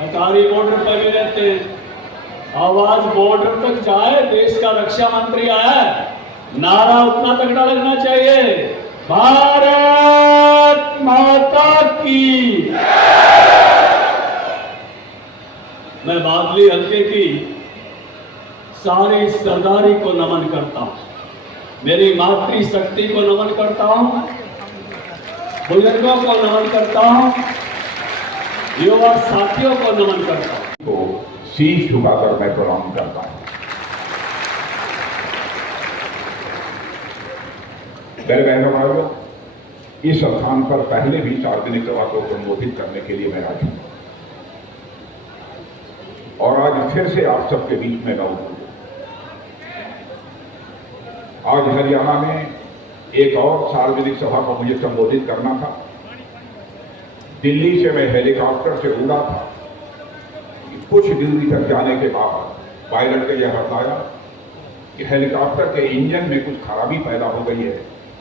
अटारी border पर भी रहते हैं। आवाज बॉर्डर तक जाए, देश का रक्षा मंत्री आया है, नारा उतना तगड़ा लगना चाहिए, भारत माता की। मैं बादली हल्के की सारी सरदारी को नमन करता हूं, मेरी मातृ शक्ति को नमन करता हूं, बुजुर्गों को नमन करता हूं, युवा साथियों को नमन करता हूं। तो शीश झुकाकर मैं प्रणाम करता हूं। मेरे बहनों भाइयों, इस स्थान पर पहले भी सार्वजनिक सभा को संबोधित करने के लिए मैं आ चुका और आज फिर से आप सबके बीच में मैं उपस्थित हूं। आज हरियाणा में एक और सार्वजनिक सभा को मुझे संबोधित करना था। दिल्ली से मैं हेलीकॉप्टर से उड़ा था। कुछ दूरी तक जाने के बाद पायलट का यह बताया कि हेलीकॉप्टर के इंजन में कुछ खराबी पैदा हो गई है,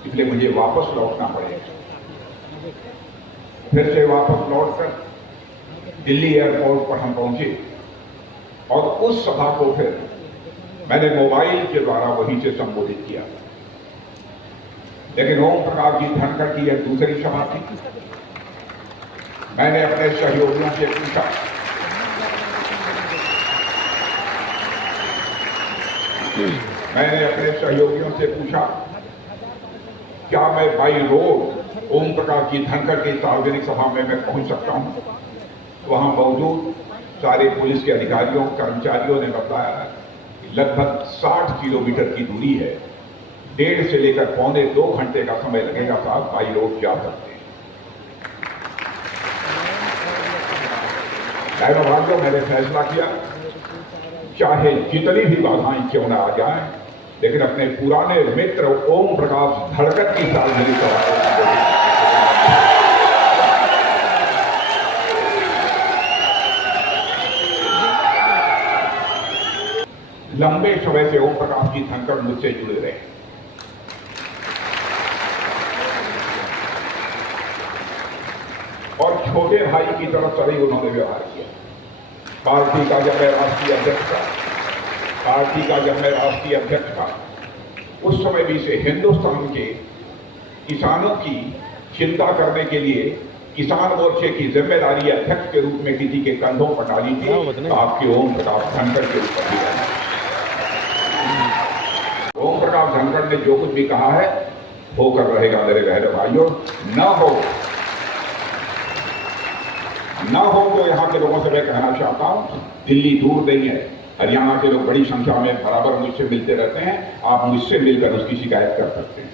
इसलिए मुझे वापस लौटना पड़ेगा। फिर से वापस लौटकर दिल्ली एयरपोर्ट पर हम पहुंचे और उस सभा को फिर मैंने मोबाइल के द्वारा वहीं से संबोधित किया। लेकिन ओम प्रकाश जी धनखड़ की यह दूसरी सभा थी। मैंने अपने सहयोगियों से पूछा, क्या मैं बाई रोड ओम प्रकाश जी धनखड़ की सार्वजनिक सभा में मैं पहुंच सकता हूं? वहां मौजूद सारे पुलिस के अधिकारियों कर्मचारियों ने बताया कि लगभग 60 किलोमीटर की दूरी है, 1.5 से लेकर पौने 2 घंटे का समय लगेगा, तो आप बाई रोड जा सकते हैं। भाइयों, मैंने फैसला किया, चाहे जितनी भी बाधाएं क्यों न आ जाएं, लेकिन अपने पुराने मित्र ओम प्रकाश धनखड़ की सार्वजनिक सभा लंबे समय से ओम प्रकाश जी धनखड़ मुझसे जुड़े रहे और छोटे भाई की तरफ सदैव उन्होंने व्यवहार किया। पार्टी का जब मैं राष्ट्रीय अध्यक्ष था, उस समय भी से हिंदुस्तान के किसानों की चिंता करने के लिए किसान मोर्चे की जिम्मेदारी अध्यक्ष के रूप में किसी के कंधों पर डाली थी, तो आपके ओम प्रकाश धनखड़ के ऊपर भी डाली। ओम प्रकाश धनखड़ ने जो कुछ भी कहा है होकर रहेगा। मेरे बहनों भाइयों, न हो तो यहां के लोगों से मैं कहना चाहता हूं, दिल्ली दूर नहीं है, हरियाणा के लोग बड़ी संख्या में बराबर मुझसे मिलते रहते हैं, आप मुझसे मिलकर उसकी शिकायत कर सकते हैं।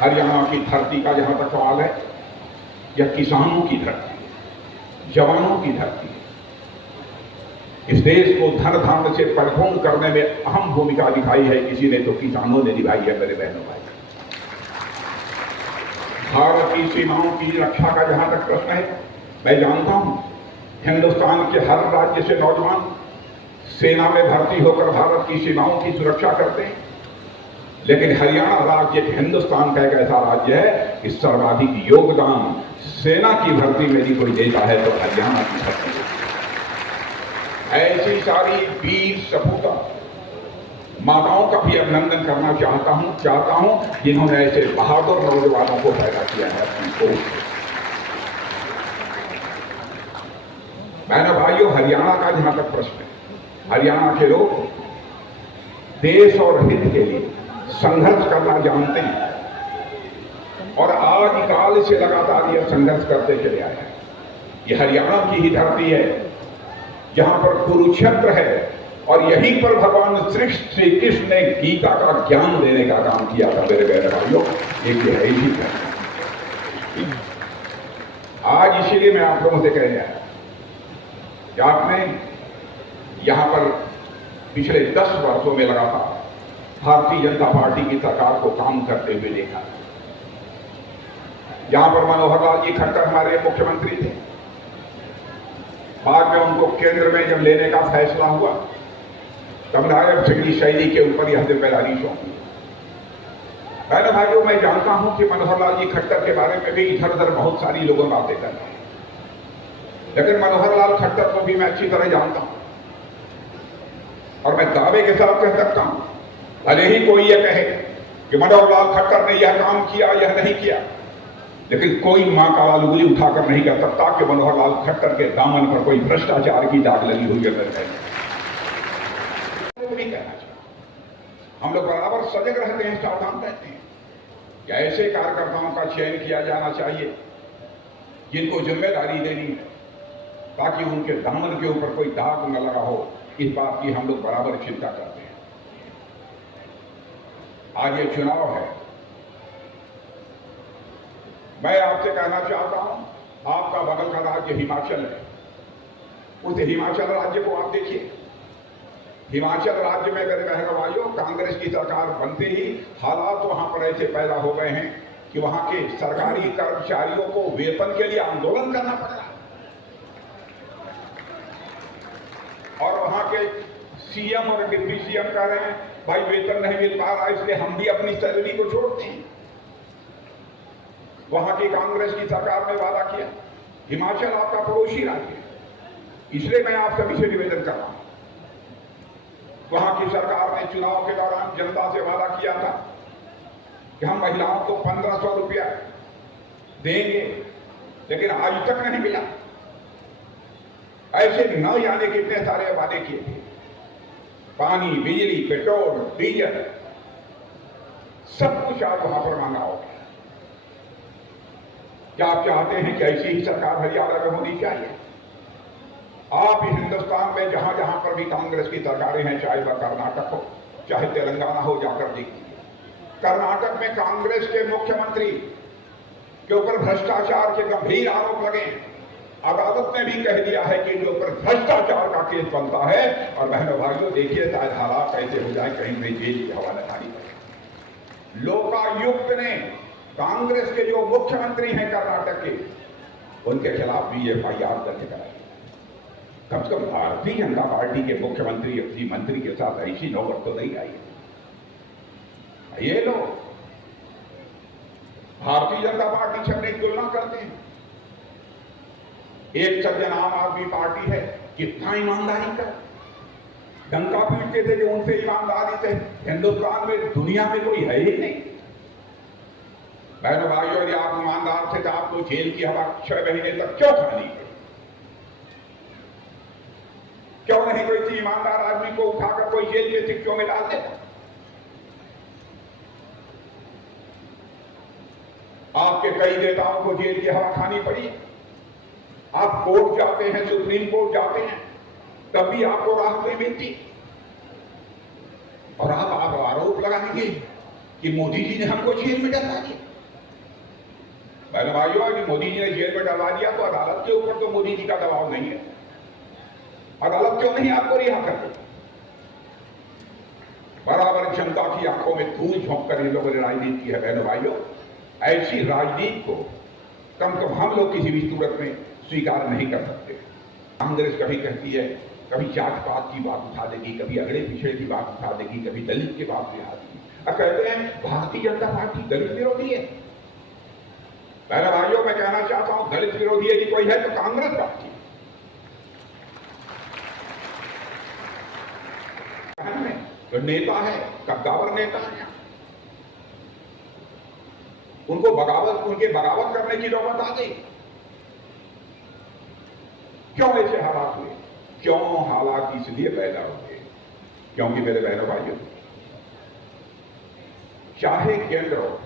हरियाणा की धरती का जहां तक सवाल है, यह किसानों की धरती, जवानों की धरती है। इस देश को धन धान्य से परिपूर्ण करने में अहम भूमिका निभाई है किसी ने, तो किसानों ने निभाई है। मेरे बहनों भाई, भारत की सीमाओं की रक्षा का जहां तक प्रश्न है, मैं जानता हूं हिंदुस्तान के हर राज्य से नौजवान सेना में भर्ती होकर भारत की सीमाओं की सुरक्षा करते हैं, लेकिन हरियाणा राज्य हिंदुस्तान का एक ऐसा राज्य है कि सर्वाधिक योगदान सेना की भर्ती में यदि कोई देता है तो हरियाणा की भर्ती। ऐसी सारी वीर सपूता माताओं का भी अभिनंदन करना चाहता हूं जिन्होंने ऐसे बहादुर नौजवानों को पैदा किया है अपनी सोच से। बहनों भाइयों, हरियाणा का जहां तक प्रश्न है, हरियाणा के लोग देश और हित के लिए संघर्ष करना जानते हैं और आज काल से लगातार यह संघर्ष करते चले आए हैं। यह हरियाणा की ही धरती है जहां पर कुरुक्षेत्र है और यहीं पर भगवान श्री कृष्ण ने गीता का ज्ञान देने का काम किया था। मेरे बहन भाइयों, एक है ही है। आज इसीलिए मैं आप लोगों से कह रहा कि आपने यहां पर पिछले 10 वर्षों में लगातार भारतीय जनता पार्टी की सरकार को काम करते हुए देखा। यहां पर मनोहर लाल जी खट्टर हमारे मुख्यमंत्री थे, बाद में उनको केंद्र में जब लेने का फैसला हुआ तब नायब सिंह की शैली के ऊपर यह जिम्मेदारी सौंपी। बहनों भाइयों, मैं जानता हूं कि मनोहर लाल जी खट्टर के बारे में भी इधर उधर बहुत सारी लोगों बातें कर रहे हैं, लेकिन मनोहर लाल खट्टर को भी मैं अच्छी तरह जानता हूं और मैं दावे के साथ कह सकता हूं, भले ही कोई यह कहे कि मनोहर लाल खट्टर ने यह काम किया, यह नहीं किया, लेकिन कोई मां का लाल उंगली उठाकर नहीं कह सकता कि मनोहर लाल खट्टर के दामन पर कोई भ्रष्टाचार की दाग लगी हुई है। नहीं कहना चाहिए। हम लोग बराबर सजग रहते हैं, सावधान रहते हैं कि ऐसे कार्यकर्ताओं का चयन किया जाना चाहिए जिनको जिम्मेदारी देनी है, ताकि उनके दामन के ऊपर कोई दाग न लगा हो। इस बात की हम लोग बराबर चिंता करते हैं। आज ये चुनाव है, मैं आपसे कहना चाहता हूं, आपका बगल का राज्य हिमाचल है, उस हिमाचल राज्य को आप देखिए। हिमाचल राज्य में मेरे बहनों भाइयों, कांग्रेस की सरकार बनते ही हालात वहां पर ऐसे पैदा हो गए हैं कि वहां के सरकारी कर्मचारियों को वेतन के लिए आंदोलन करना पड़ रहा है और वहां के सीएम और डिप्टी सीएम कह रहे हैं भाई वेतन नहीं मिल पा रहा, इसलिए हम भी अपनी सैलरी को छोड़ते हैं। वहां की कांग्रेस की सरकार ने वादा किया, हिमाचल आपका पड़ोसी राज्य है, इसलिए मैं आप सभी से निवेदन कर रहा हूं। वहां की सरकार ने चुनाव के दौरान जनता से वादा किया था कि हम महिलाओं को 1500 रुपया देंगे, लेकिन आज तक नहीं मिला। ऐसे न जाने कितने सारे वादे किए थे। पानी, बिजली, पेट्रोल, डीजल, सब कुछ आप वहां पर मांगा होगा। क्या आप चाहते हैं कि ऐसी ही सरकार हरियाणा में होनी चाहिए? आप इस हिंदुस्तान में जहां जहां पर भी कांग्रेस की सरकारें हैं, चाहे वह कर्नाटक हो, चाहे तेलंगाना हो, जाकर देखिए। कर्नाटक में कांग्रेस के मुख्यमंत्री के ऊपर भ्रष्टाचार के गंभीर आरोप लगे। अदालत ने भी कह दिया है कि इनके ऊपर भ्रष्टाचार का केस बनता है। और बहनों भाइयों देखिए, शायद हालात ऐसे हो जाए कहीं में जेल की हवालादारी करें। लोकायुक्त ने कांग्रेस के जो मुख्यमंत्री हैं कर्नाटक के, उनके खिलाफ भी एफआईआर दर्ज कराई। कम से कम भारतीय जनता पार्टी के मुख्यमंत्री अपनी मंत्री के साथ ऐसी नौबत तो नहीं आई। ये लोग भारतीय जनता पार्टी से अपनी तुलना करते हैं। एक सज्जन आम आदमी पार्टी है, कितना ईमानदारी का डंका पीटते थे कि उनसे ईमानदारी से हिंदुस्तान में दुनिया में कोई है ही नहीं। बहनों भाइयों, यदि आप ईमानदार थे तो आपको जेल की हवा 6 महीने तक क्यों खानी है? क्यों नहीं कोई ईमानदार आदमी को उठाकर कोई जेल के शिक्षों में डाल देता? आपके कई नेताओं को जेल की हवा खानी पड़ी। आप कोर्ट जाते हैं, सुप्रीम कोर्ट जाते हैं, तब भी आपको राहत नहीं मिलती। और आप आरोप लगाएंगे कि मोदी जी ने हमको जेल में डलवा दिया। बहनों भाइयों, यदि मोदी जी ने जेल में डलवा दिया तो अदालत के ऊपर तो मोदी जी का दबाव नहीं है। अदालत क्यों नहीं आपको रिहा करती? बराबर जनता की आंखों में धूल झोंक कर इन लोगों ने राजनीति की है। बहनों भाइयों, ऐसी राजनीति को कम से कम हम लोग किसी भी सूरत में स्वीकार नहीं कर सकते। कांग्रेस कभी कहती है, कभी जात पात की बात उठा देगी, कभी अगड़े पिछड़े की बात उठा देगी, कभी दलित की बात उठा देगी। अब कहते हैं भारतीय जनता पार्टी दलित विरोधी है। पहले भाइयों, मैं कहना चाहता हूं, दलित विरोधी यदि कोई है तो कांग्रेस पार्टी। तो नेता है, कद्दावर नेता है, उनको उनके बगावत करने की नौबत आ गई। क्यों ऐसे हालात हुए? क्यों हालात इसलिए पैदा हुए? क्योंकि मेरे बहनों भाइयों, चाहे केंद्र हो,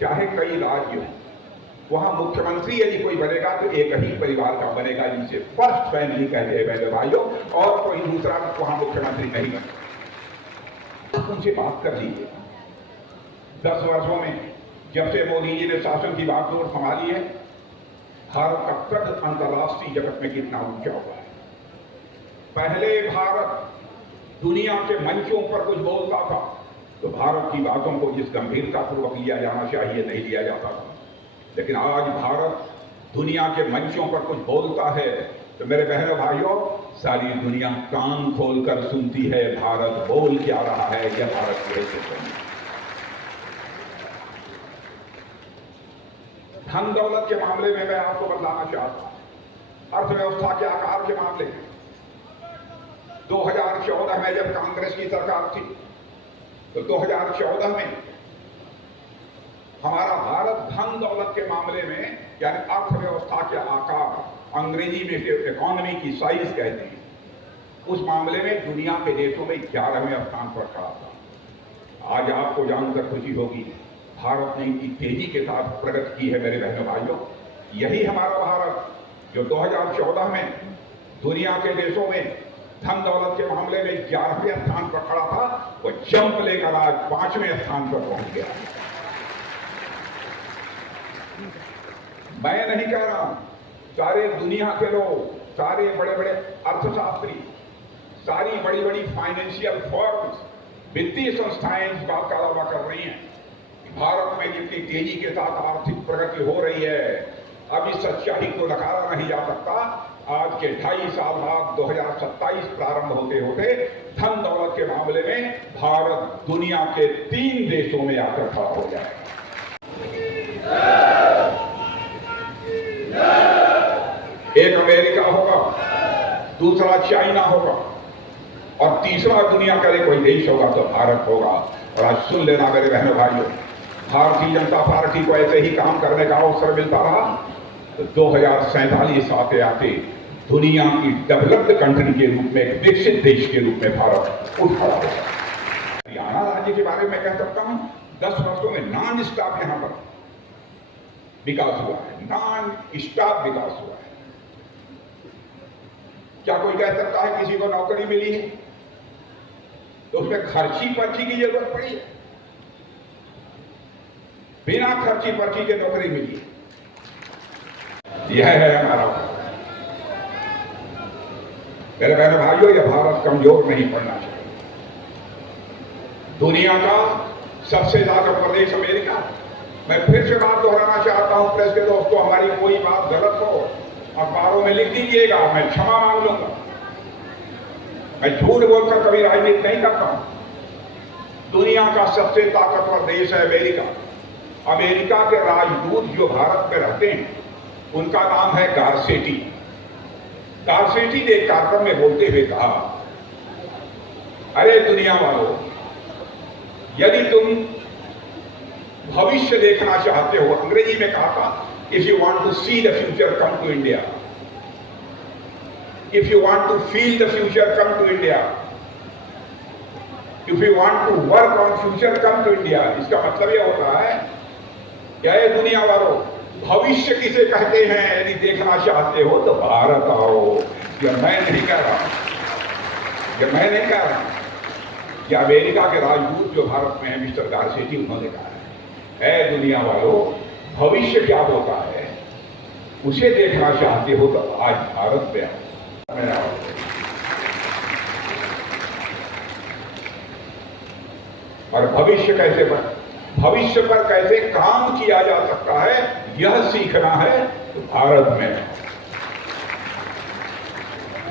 चाहे कई राज्य हो, वहां मुख्यमंत्री यदि कोई बनेगा तो एक ही परिवार का बनेगा, जिसे फर्स्ट फैमिली कहते हैं बहनों भाइयों, और कोई दूसरा वहां मुख्यमंत्री नहीं बनेगा। उनसे बात कर लीजिए। 10 वर्षों में जब से मोदी जी ने शासन की बागडोर संभाली है, भारत का कद अंतर्राष्ट्रीय जगत में कितना ऊंचा हुआ है। पहले भारत दुनिया के मंचों पर कुछ बोलता था तो भारत की बातों को जिस गंभीरता पूर्वक लिया जाना चाहिए नहीं लिया जाता था, लेकिन आज भारत दुनिया के मंचों पर कुछ बोलता है तो मेरे बहनों भाइयों, सारी दुनिया कान खोलकर सुनती है भारत बोल क्या रहा है, यह भारत की हैसियत है। धन दौलत के मामले में मैं आपको बताना चाहता हूं, अर्थव्यवस्था के आकार के मामले में 2014 में जब कांग्रेस की सरकार थी तो 2014 में हमारा भारत धन दौलत के मामले में, यानी अर्थव्यवस्था के आकार, अंग्रेजी में इकोनॉमी की साइज कहते हैं, उस मामले में दुनिया के देशों में 11वें स्थान पर खड़ा था। आज आपको जानकर खुशी होगी, भारत ने इतनी तेजी के साथ प्रगति की है। मेरे बहनों भाइयों, यही हमारा भारत जो 2014 में दुनिया के देशों में धन दौलत के मामले में 11वें स्थान पर खड़ा था, वो जंप लेकर आज 5वें स्थान पर पहुंच गया। मैं नहीं कह रहा हूं, सारे दुनिया के लोग, सारे बड़े बड़े अर्थशास्त्री, सारी बड़ी बड़ी फाइनेंशियल फर्म्स, वित्तीय संस्थाएं इस बात का दावा कर रही हैं कि भारत में जितनी तेजी के साथ आर्थिक प्रगति हो रही है, अब इस सच्चाई को नकारा नहीं जा सकता। आज के 2.5 साल बाद 2027 प्रारंभ होते होते धन दौलत के मामले में भारत दुनिया के 3 देशों में आकर खड़ा हो जाएगा। एक अमेरिका होगा, दूसरा चाइना होगा और तीसरा दुनिया का कोई देश होगा तो भारत होगा। और आज सुन लेना मेरे बहनों भाइयों, भारतीय जनता पार्टी को ऐसे ही काम करने का अवसर मिलता रहा तो 2047 आते आते दुनिया की डेवलप्ड कंट्री के रूप में, एक विकसित देश के रूप में भारत उठ खड़ा होगा। हरियाणा राज्य के बारे में कह सकता हूं, 10 वर्षों में नॉन स्टॉप यहां पर विकास हुआ है, नॉन स्टॉप विकास हुआ है। क्या कोई कह सकता है किसी को नौकरी मिली है तो उसमें खर्ची पर्ची की जरूरत पड़ी है? बिना खर्ची पर्ची के नौकरी मिली है। यह है हमारा भारत। मेरे बहनों भाइयों, यह भारत कमजोर नहीं पड़ना चाहिए। दुनिया का सबसे ज्यादा प्रदेश अमेरिका। मैं फिर से बात दोहराना चाहता हूं प्रेस के दोस्तों, हमारी कोई बात गलत हो अखबारों में लिख दीजिएगा, मैं क्षमा मांग लूंगा। मैं झूठ बोलकर कभी राजनीति नहीं करता हूं। दुनिया का सबसे ताकतवर देश है अमेरिका। अमेरिका के राजदूत जो भारत में रहते हैं उनका नाम है गारसेटी। गारसेटी ने एक कार्यक्रम में बोलते हुए कहा, अरे दुनिया वालों, यदि तुम भविष्य देखना चाहते हो, अंग्रेजी में कहा था, if you want to see the future, come to India. If you want to feel the future, come to India. If you want to work on future, come to India. इसका मतलब यह होता है क्या है दुनिया वालों, भविष्य किसे कहते हैं, यदि देखना चाहते हो तो भारत आओ। यह मैं नहीं कह रहा, यह मैं नहीं कह रहा, यह अमेरिका के राजदूत जो भारत में है मिस्टर गारसेटी, उन्होंने कहा है दुनिया वालों, भविष्य क्या होता है उसे देखना चाहते हो तो आज भारत में आओ। और भविष्य पर कैसे काम किया जा सकता है यह सीखना है तो भारत में।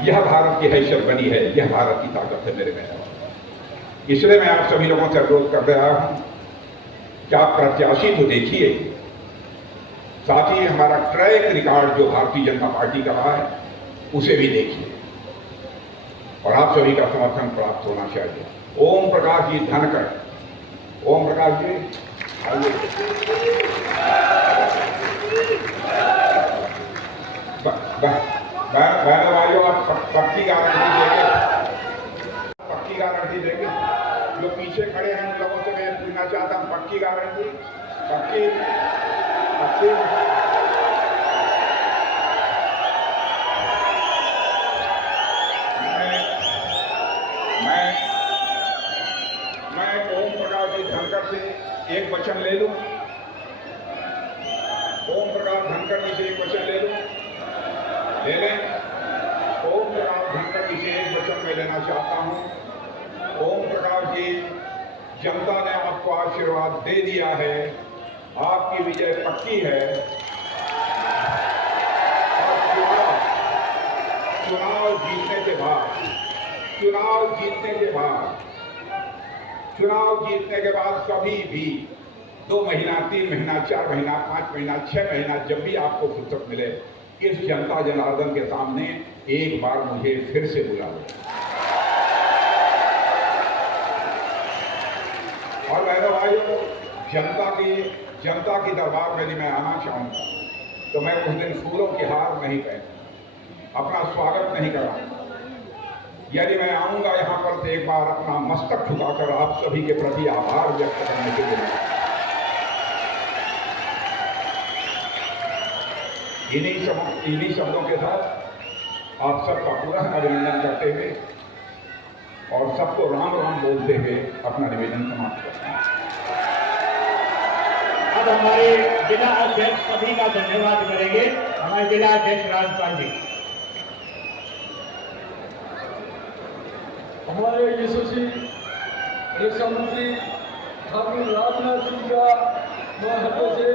यह भारत की हैसियत बनी है, यह भारत की ताकत है मेरे बहनों। इसलिए मैं आप सभी लोगों से अनुरोध कर रहा हूं कि आप प्रत्याशी तो देखिए, साथ ही हमारा ट्रैक रिकॉर्ड जो भारतीय जनता पार्टी का रहा है उसे भी देखिए और आप सभी का समर्थन प्राप्त होना चाहिए। ओम प्रकाश जी धनखड़, ओम प्रकाश जी आइए। बहनों भाइयों, आप पक्की गारंटी देंगे, पक्की गारंटी देंगे? जो पीछे खड़े हैं उन लोगों से मैं पूछना चाहता हूं, पक्की गारंटी? पक्की पक्की मैं ओम प्रकाश जी धनखड़ से एक वचन ले लूं, ओम प्रकाश धनखड़ जी से एक वचन ले लूं, ले लें? ओम प्रकाश धनखड़ जी से एक वचन मैं लेना चाहता हूं। ओम प्रकाश जी, जनता ने आपको आशीर्वाद दे दिया है, आपकी विजय पक्की है और चुनाव जीतने के बाद कभी भी 2 महीना, 3 महीना, 4 महीना, 5 महीना, 6 महीना, जब भी आपको फुर्सत मिले इस जनता जनार्दन के सामने एक बार मुझे फिर से बुला लो। और मेरे भाइयों, जनता की दरबार में यदि मैं आना चाहूंगा तो मैं उस दिन फूलों की हार नहीं पहनूंगा, अपना स्वागत नहीं कराऊंगा। यदि मैं आऊंगा यहां पर तो एक बार अपना मस्तक झुकाकर आप सभी के प्रति आभार व्यक्त करने के लिए। इन्हीं शब्दों के साथ आप सबका पुनः अभिनंदन करते हुए और सबको राम राम बोलते हुए अपना निवेदन समाप्त करते हैं। अब हमारे जिला अध्यक्ष सभी का धन्यवाद करेंगे, हमारे जिला अध्यक्ष राजपाल जी। हमारे यशस्वी रक्षा मंत्री ठाकुर राजनाथ सिंह का महत्व से